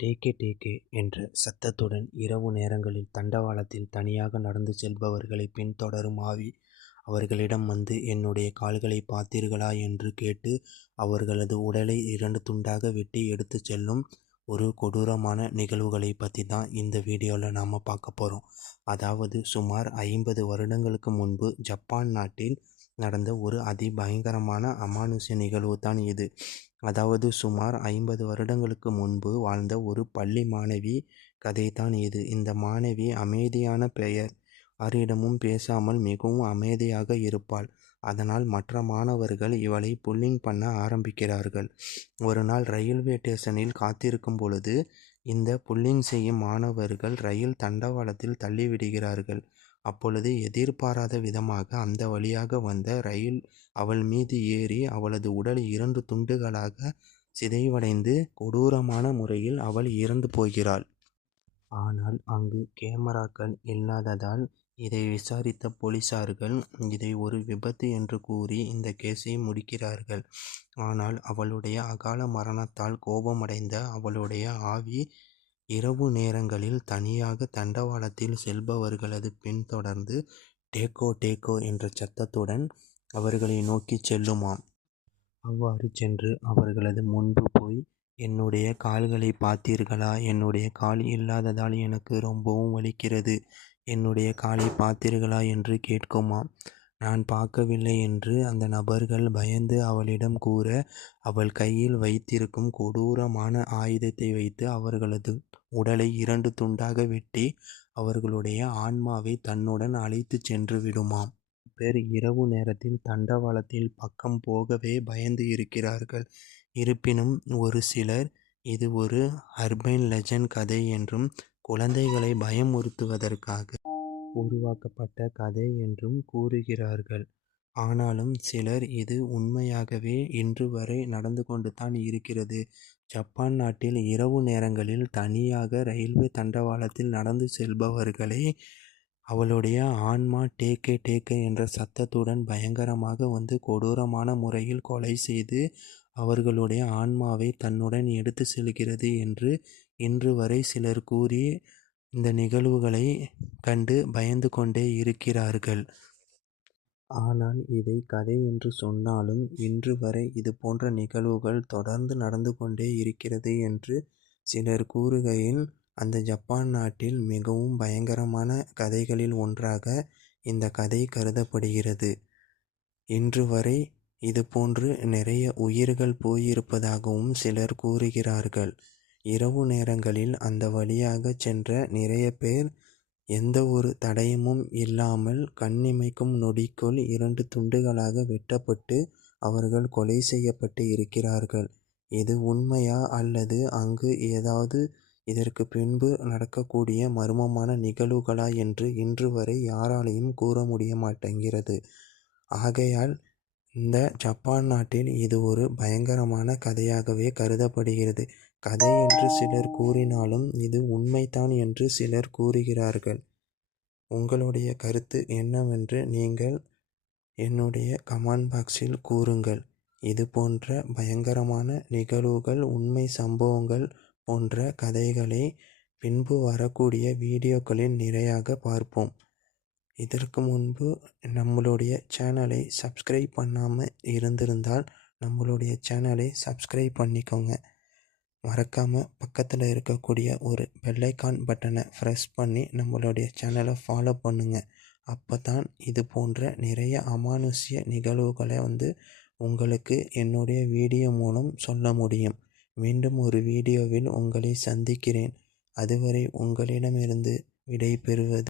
டேக்கே டேக்கே என்ற சத்தத்துடன் இரவு நேரங்களில் தண்டவாளத்தில் தனியாக நடந்து செல்பவர்களை பின்தொடரும் ஆவி அவர்களிடம் வந்து, என்னுடைய கால்களை பார்த்தீர்களா என்று கேட்டு அவர்களது உடலை 2 துண்டாக வெட்டி எடுத்துச் செல்லும் ஒரு கொடூரமான நிகழ்வுகளை பற்றி தான் இந்த வீடியோவில் நாம் பார்க்க போகிறோம். அதாவது சுமார் 50 வருடங்களுக்கு முன்பு ஜப்பான் நாட்டில் நடந்த ஒரு அதிபயங்கரமான அமானுஷ்ய நிகழ்வு தான் இது. அதாவது சுமார் 50 வருடங்களுக்கு முன்பு வாழ்ந்த ஒரு பள்ளி மாணவி கதைதான் இது. இந்த மாணவி அமைதியான பெயர், யாரிடமும் பேசாமல் மிகவும் அமைதியாக இருப்பாள். அதனால் மற்ற மாணவர்கள் இவளை புல்லிங் பண்ண ஆரம்பிக்கிறார்கள். ஒரு நாள் ரயில்வே ஸ்டேஷனில் காத்திருக்கும் பொழுது இந்த புல்லிங் செய்யும் மாணவர்கள் ரயில் தண்டவாளத்தில் தள்ளிவிடுகிறார்கள். அப்பொழுது எதிர்பாராத விதமாக அந்த வழியாக வந்த ரயில் அவள் மீது ஏறி அவளது உடல் 2 துண்டுகளாக சிதைவடைந்து கொடூரமான முறையில் அவள் இறந்து போகிறாள். ஆனால் அங்கு கேமராக்கள் இல்லாததால் இதை விசாரித்த போலீசார்கள் இதை ஒரு விபத்து என்று கூறி இந்த கேஸை முடிக்கிறார்கள். ஆனால் அவளுடைய அகால மரணத்தால் கோபமடைந்த அவளுடைய ஆவி இரவு நேரங்களில் தனியாக தண்டவாளத்தில் செல்பவர்களது பின்தொடர்ந்து டேக்கோ டேக்கோ என்ற சத்தத்துடன் அவர்களை நோக்கி செல்லுமாம். அவ்வாறு சென்று அவர்களது முன்பு போய், என்னுடைய கால்களை பார்த்தீர்களா? என்னுடைய கால் இல்லாததால் எனக்கு ரொம்பவும் வலிக்கிறது. என்னுடைய காலை பார்த்தீர்களா என்று கேட்குமாம். நான் பார்க்கவில்லை என்று அந்த நபர்கள் பயந்து அவளிடம் கூற, அவள் கையில் வைத்திருக்கும் கொடூரமான ஆயுதத்தை வைத்து அவர்களது உடலை 2 துண்டாக வெட்டி அவர்களுடைய ஆன்மாவை தன்னுடன் அழைத்து சென்று விடுமாம். பேர் இரவு நேரத்தில் தண்டவாளத்தில் பக்கம் போகவே பயந்து இருக்கிறார்கள். இருப்பினும் ஒரு சிலர் இது ஒரு அர்பன் லெஜண்ட் கதை என்றும் குழந்தைகளை பயமுறுத்துவதற்காக உருவாக்கப்பட்ட கதை என்றும் கூறுகிறார்கள். ஆனாலும் சிலர் இது உண்மையாகவே இன்று வரை நடந்து கொண்டு தான் இருக்கிறது. ஜப்பான் நாட்டில் இரவு நேரங்களில் தனியாக ரயில்வே தண்டவாளத்தில் நடந்து செல்பவர்களை அவளுடைய ஆன்மா டேக்கே டேக்கே என்ற சத்தத்துடன் பயங்கரமாக வந்து கொடூரமான முறையில் கொலை செய்து அவர்களுடைய ஆன்மாவை தன்னுடன் எடுத்து செல்கிறது என்று இன்று வரை சிலர் கூறி இந்த நிகழ்வுகளை கண்டு பயந்து கொண்டே இருக்கிறார்கள். ஆனால் இதை கதை என்று சொன்னாலும் இன்று வரை இது போன்ற நிகழ்வுகள் தொடர்ந்து நடந்து கொண்டே இருக்கிறது என்று சிலர் கூறுகையில், அந்த ஜப்பான் நாட்டில் மிகவும் பயங்கரமான கதைகளில் ஒன்றாக இந்த கதை கருதப்படுகிறது. இன்று வரை இது போன்று நிறைய உயிர்கள் போயிருப்பதாகவும் சிலர் கூறுகிறார்கள். இரவு நேரங்களில் அந்த வழியாக சென்ற நிறைய பேர் எந்த ஒரு தடயமும் இல்லாமல் கண்ணிமைக்கும் நொடிக்குள் 2 துண்டுகளாக வெட்டப்பட்டு அவர்கள் கொலை செய்யப்பட்டு இருக்கிறார்கள். இது உண்மையா அல்லது அங்கு ஏதாவது இதற்கு பின்பு நடக்கக்கூடிய மர்மமான நிகழ்வுகளா என்று இன்று வரை யாராலையும் கூற முடிய மாட்டேங்கிறது. ஆகையால் இந்த ஜப்பான் நாட்டில் இது ஒரு பயங்கரமான கதையாகவே கருதப்படுகிறது. கதை என்று சிலர் கூறினாலும் இது உண்மைதான் என்று சிலர் கூறுகிறார்கள். உங்களுடைய கருத்து என்னவென்று நீங்கள் என்னுடைய கமெண்ட் பாக்ஸில் கூறுங்கள். இது போன்ற பயங்கரமான நிகழ்வுகள், உண்மை சம்பவங்கள் போன்ற கதைகளை பின்பு வரக்கூடிய வீடியோக்களில் நிறையாக பார்ப்போம். இதற்கு முன்பு நம்மளுடைய சேனலை சப்ஸ்கிரைப் பண்ணாமல் இருந்திருந்தால் நம்மளுடைய சேனலை சப்ஸ்கிரைப் பண்ணிக்கோங்க. மறக்காமல் பக்கத்தில் இருக்கக்கூடிய ஒரு பெல்லைக்கான் பட்டனை ப்ரெஸ் பண்ணி நம்மளுடைய சேனலை ஃபாலோ பண்ணுங்கள். அப்போ தான் இது போன்ற நிறைய அமானுஷ்ய நிகழ்வுகளை உங்களுக்கு என்னுடைய வீடியோ மூலம் சொல்ல முடியும். மீண்டும் ஒரு வீடியோவில் உங்களை சந்திக்கிறேன். அதுவரை உங்களிடமிருந்து விடை பெறுவது